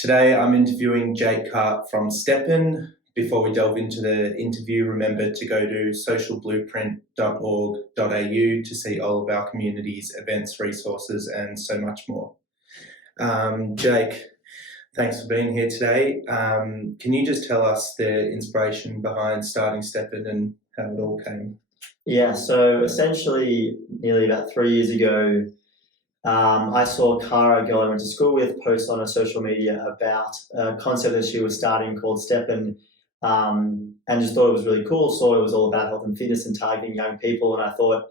Today I'm interviewing Jake Carp from Steppen. Before we delve into the interview, remember to go to socialblueprint.org.au to see all of our communities, events, resources, and so much more. Jake, thanks for being here today. Can you just tell us the inspiration behind starting Steppen and how it all came? Yeah, so essentially nearly about 3 years ago, I saw Cara, a girl I went to school with, post on her social media about a concept that she was starting called Steppen, and just thought it was really cool. Saw it was all about health and fitness and targeting young people, and I thought,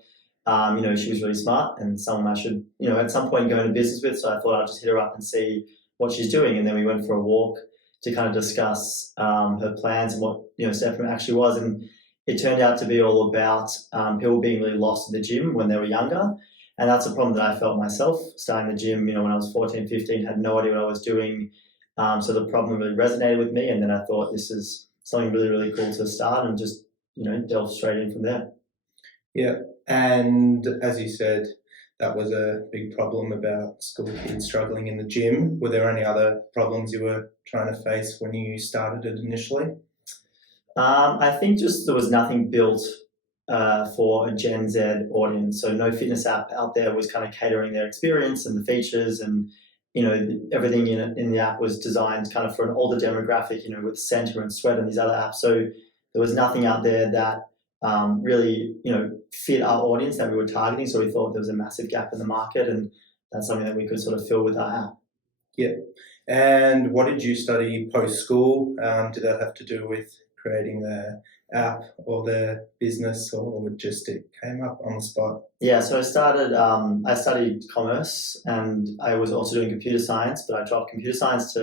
she was really smart and someone I should, at some point go into business with. So I thought I'd just hit her up and see what she's doing, and then we went for a walk to kind of discuss her plans and what Steppen actually was, and it turned out to be all about people being really lost in the gym when they were younger. And that's a problem that I felt myself starting the gym, when I was 14, 15, had no idea what I was doing. So the problem really resonated with me. And then I thought this is something really, really cool to start and just, delve straight in from there. Yeah. And as you said, that was a big problem about school kids struggling in the gym. Were there any other problems you were trying to face when you started it initially? I think just there was nothing built for a Gen Z audience. So no fitness app out there was kind of catering their experience and the features, and everything in the app was designed kind of for an older demographic, with Center and Sweat and these other apps. So there was nothing out there that really fit our audience that we were targeting. So we thought there was a massive gap in the market, and that's something that we could sort of fill with our app. Yeah. And what did you study post-school? Did that have to do with creating the app or the business, or just it came up on the spot? Yeah, so I studied commerce, and I was also doing computer science, but I dropped computer science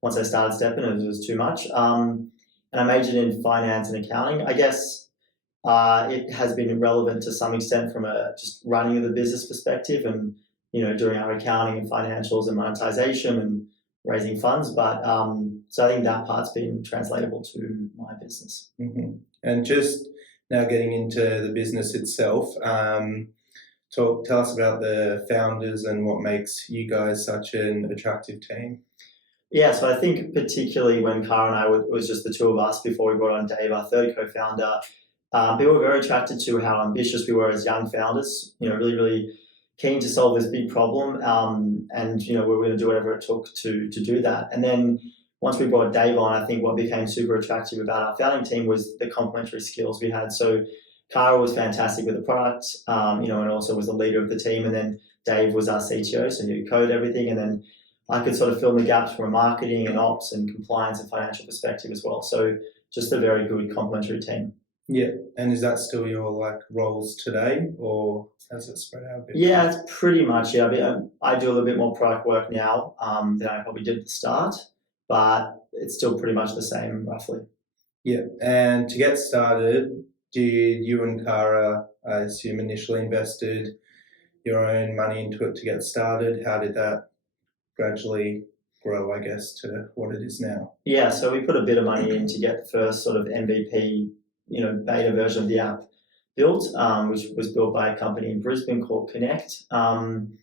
once I started Steppen, it was too much. And I majored in finance and accounting. I guess it has been relevant to some extent from a just running of the business perspective, and doing our accounting and financials and monetization and raising funds. But so I think that part's been translatable to my business. Mm-hmm. And just now getting into the business itself, tell us about the founders and what makes you guys such an attractive team. Yeah, so I think particularly when Cara and I was just the two of us before we brought on Dave, our third co-founder, people were very attracted to how ambitious we were as young founders, really, really keen to solve this big problem, and we were going to do whatever it took to do that. And then once we brought Dave on, I think what became super attractive about our founding team was the complementary skills we had. So Cara was fantastic with the product, and also was the leader of the team. And then Dave was our CTO, so he would code everything. And then I could sort of fill in the gaps from a marketing and ops and compliance and financial perspective as well. So just a very good complementary team. Yeah, and is that still your roles today, or has it spread out a bit? Yeah, it's pretty much. Yeah, I do a little bit more product work now than I probably did at the start, but it's still pretty much the same roughly. Yeah, and to get started, did you and Cara, I assume, initially invested your own money into it to get started? How did that gradually grow, I guess, to what it is now? Yeah, so we put a bit of money in to get the first sort of MVP, beta version of the app built, which was built by a company in Brisbane called Connect. And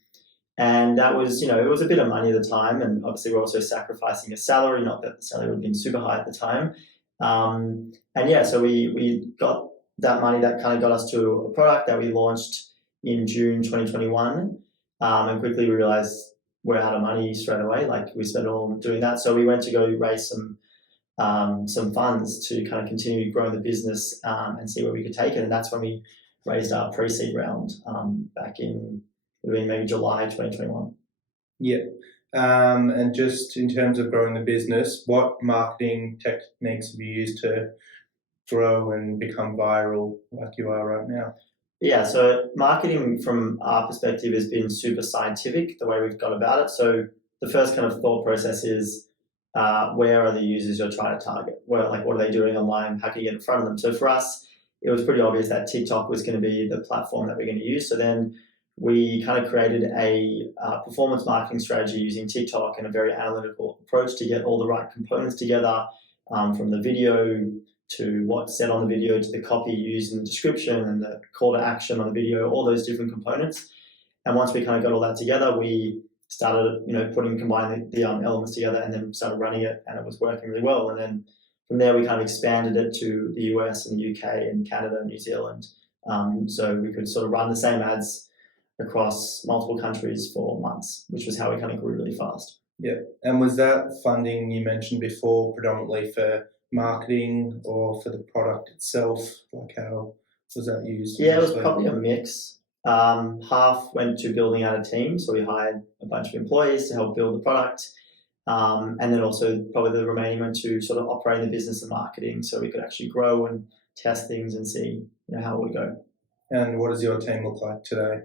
that was, it was a bit of money at the time, and obviously we're also sacrificing a salary, not that the salary would have been super high at the time. And yeah, so we got that money that kind of got us to a product that we launched in June 2021, and quickly we realized we're out of money straight away. We spent it all doing that. So we went to go raise some funds to kind of continue growing the business and see where we could take it. And that's when we raised our pre-seed round back in maybe July 2021. Yeah. And just in terms of growing the business, what marketing techniques have you used to grow and become viral like you are right now? Yeah, so marketing from our perspective has been super scientific, the way we've got about it. So the first kind of thought process is, where are the users you're trying to target? What are they doing online? How can you get in front of them? So for us, it was pretty obvious that TikTok was going to be the platform that we're going to use. So then we kind of created a performance marketing strategy using TikTok and a very analytical approach to get all the right components together, from the video to what's said on the video to the copy used in the description and the call to action on the video, all those different components. And once we kind of got all that together, we started, combining the elements together, and then started running it, and it was working really well. And then from there, we kind of expanded it to the US and the UK and Canada and New Zealand. So we could sort of run the same ads across multiple countries for months, which was how we kind of grew really fast. Yeah. And was that funding you mentioned before predominantly for marketing or for the product itself? Like how was that used? Yeah, it was probably a mix. Half went to building out a team, so we hired a bunch of employees to help build the product. And then also probably the remaining went to sort of operating the business and marketing, so we could actually grow and test things and see how it would go. And what does your team look like today?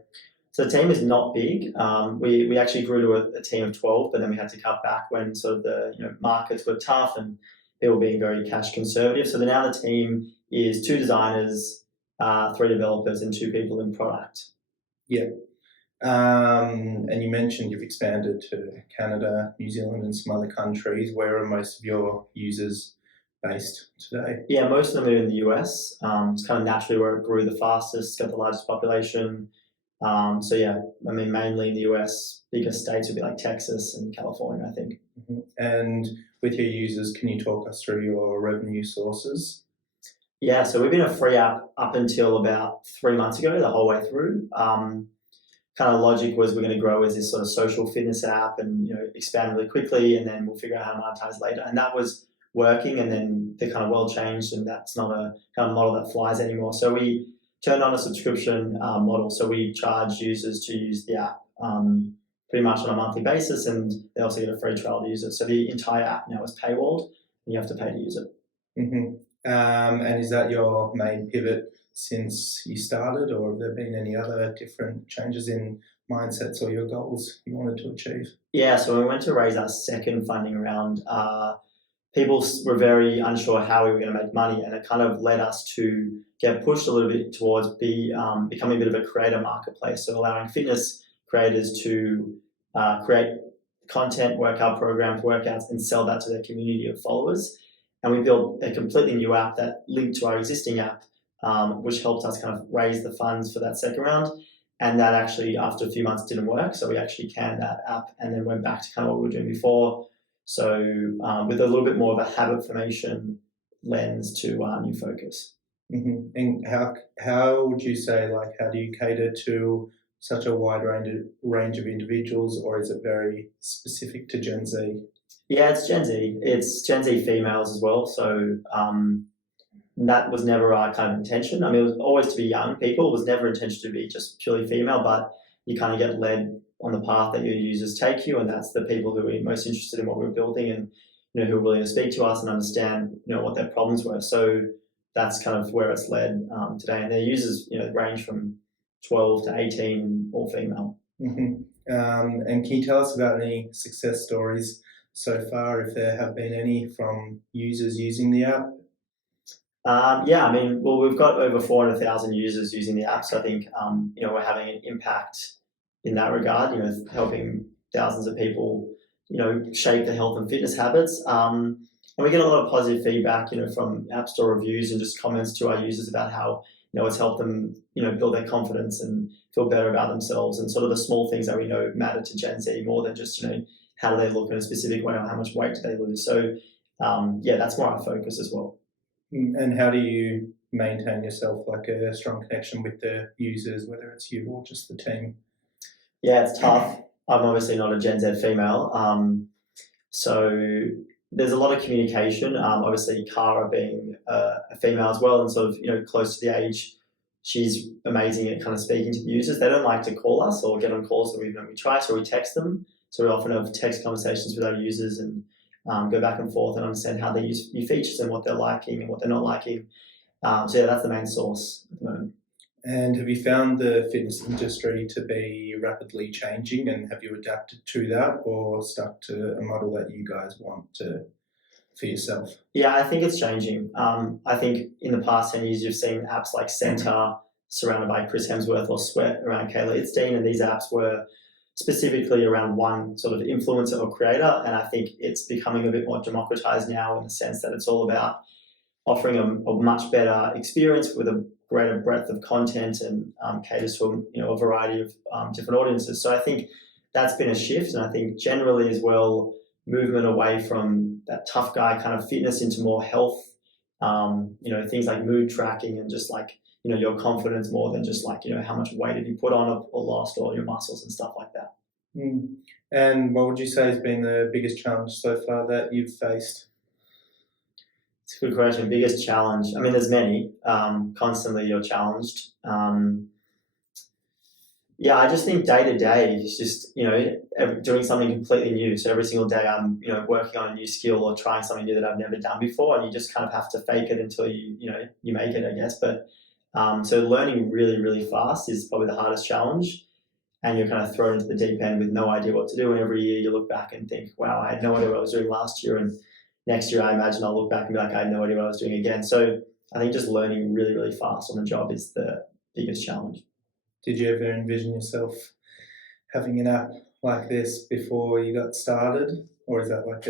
So the team is not big. We actually grew to a team of 12, but then we had to cut back when sort of the markets were tough and people being very cash conservative. So now the team is 2 designers, 3 developers, and 2 people in product. Yeah. And you mentioned you've expanded to Canada, New Zealand, and some other countries. Where are most of your users based today? Yeah, most of them are in the US. It's kind of naturally where it grew the fastest, got the largest population. So yeah, I mean, mainly in the US. Biggest states would be like Texas and California, I think. Mm-hmm. And with your users, can you talk us through your revenue sources? Yeah, so we've been a free app up until about 3 months ago, the whole way through. Kind of logic was we're going to grow as this sort of social fitness app and expand really quickly, and then we'll figure out how to monetize later. And that was working, and then the kind of world changed, and that's not a kind of model that flies anymore. So we turned on a subscription model. So we charge users to use the app pretty much on a monthly basis, and they also get a free trial to use it. So the entire app now is paywalled, and you have to pay to use it. Mm-hmm. And is that your main pivot since you started, or have there been any other different changes in mindsets or your goals you wanted to achieve? Yeah, so when we went to raise our second funding round, people were very unsure how we were going to make money, and it kind of led us to get pushed a little bit towards becoming a bit of a creator marketplace, so allowing fitness creators to create content, workout programs, workouts, and sell that to their community of followers. And we built a completely new app that linked to our existing app, which helped us kind of raise the funds for that second round. And that actually, after a few months, didn't work. So we actually canned that app and then went back to kind of what we were doing before. So with a little bit more of a habit formation lens to our new focus. Mm-hmm. And how would you say, like, how do you cater to such a wide range of individuals, or is it very specific to Gen Z? Yeah, it's Gen Z. It's Gen Z females as well. So that was never our kind of intention. I mean, it was always to be young people. It was never intention to be just purely female, but you kind of get led on the path that your users take you, and that's the people who are most interested in what we're building and who are willing to speak to us and understand what their problems were. So that's kind of where it's led today. And their users range from 12 to 18, all female. Mm-hmm. And can you tell us about any success stories so far, if there have been any, from users using the app? Yeah, I mean, well, we've got over 400,000 users using the app, so I think we're having an impact in that regard. Helping thousands of people shape their health and fitness habits. And we get a lot of positive feedback from App Store reviews and just comments to our users about how it's helped them build their confidence and feel better about themselves, and sort of the small things that we know matter to Gen Z more than just how do they look in a specific way or how much weight do they lose. So yeah, that's more our focus as well. And how do you maintain yourself like a strong connection with the users, whether it's you or just the team? Yeah, it's tough. I'm obviously not a Gen Z female, so there's a lot of communication. Obviously, Cara being a female as well, and sort of close to the age, she's amazing at kind of speaking to the users. They don't like to call us or get on calls, so we try, so we text them. So we often have text conversations with our users and go back and forth and understand how they use new features and what they're liking and what they're not liking. So yeah, that's the main source at the moment. And have you found the fitness industry to be rapidly changing, and have you adapted to that or stuck to a model that you guys want for yourself? Yeah, I think it's changing. I think in the past 10 years, you've seen apps like Center surrounded by Chris Hemsworth, or Sweat around Kayla Itstein, and these apps were specifically around one sort of influencer or creator. And I think it's becoming a bit more democratized now, in the sense that it's all about offering a much better experience with a greater breadth of content and caters to a variety of different audiences. So I think that's been a shift. And I think generally as well, movement away from that tough guy kind of fitness into more health, things like mood tracking and just like, your confidence more than just like, how much weight have you put on or lost, or your muscles and stuff like that. Mm. And what would you say has been the biggest challenge so far that you've faced? It's a good question. Biggest challenge. I mean, there's many. Constantly you're challenged. I just think day to day is just, doing something completely new. So every single day I'm, working on a new skill or trying something new that I've never done before, and you just kind of have to fake it until you make it, I guess. But so learning really, really fast is probably the hardest challenge, and you're kind of thrown into the deep end with no idea what to do. And every year you look back and think, wow, I had no idea what I was doing last year. And next year I imagine I'll look back and be like, I had no idea what I was doing again. So I think just learning really, really fast on the job is the biggest challenge. Did you ever envision yourself having an app like this before you got started? Or is that like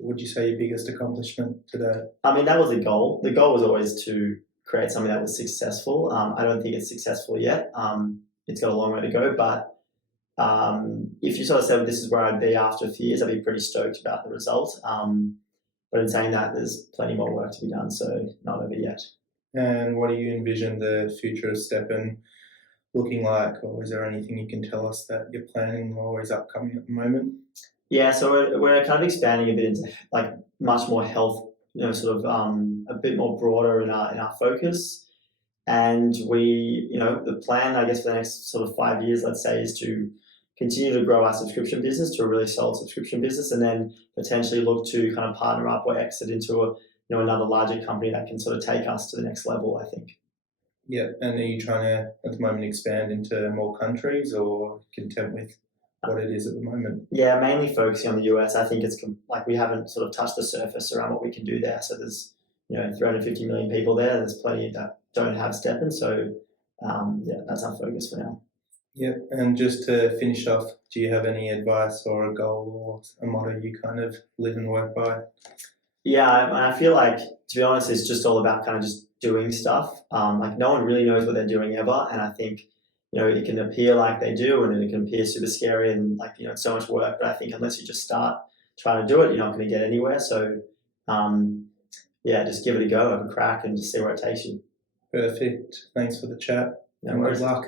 would you say your biggest accomplishment today? I mean, that was the goal. The goal was always to create something that was successful. I don't think it's successful yet. It's got a long way to go, but if you sort of said this is where I'd be after a few years, I'd be pretty stoked about the result. But in saying that, there's plenty more work to be done, so not over yet. And what do you envision the future of Steppen looking like, or is there anything you can tell us that you're planning or is upcoming at the moment? Yeah, so we're kind of expanding a bit into like much more health, a bit more broader in our focus. And we, the plan, I guess, for the next sort of 5 years, let's say, is to continue to grow our subscription business to a really solid subscription business, and then potentially look to kind of partner up or exit into another larger company that can sort of take us to the next level, I think. Yeah, and are you trying to, at the moment, expand into more countries or content with what it is at the moment? Yeah, mainly focusing on the US. I think it's like we haven't sort of touched the surface around what we can do there. So there's 350 million people there. There's plenty that don't have Steppen. So that's our focus for now. Yeah, and just to finish off, do you have any advice or a goal or a motto you kind of live and work by? Yeah, I feel like, to be honest, it's just all about kind of just doing stuff. Like no one really knows what they're doing ever, and I think it can appear like they do, and it can appear super scary and like it's so much work. But I think unless you just start trying to do it, you're not going to get anywhere. So just give it a go, have a crack, and just see where it takes you. Perfect. Thanks for the chat. No and worries. Good luck.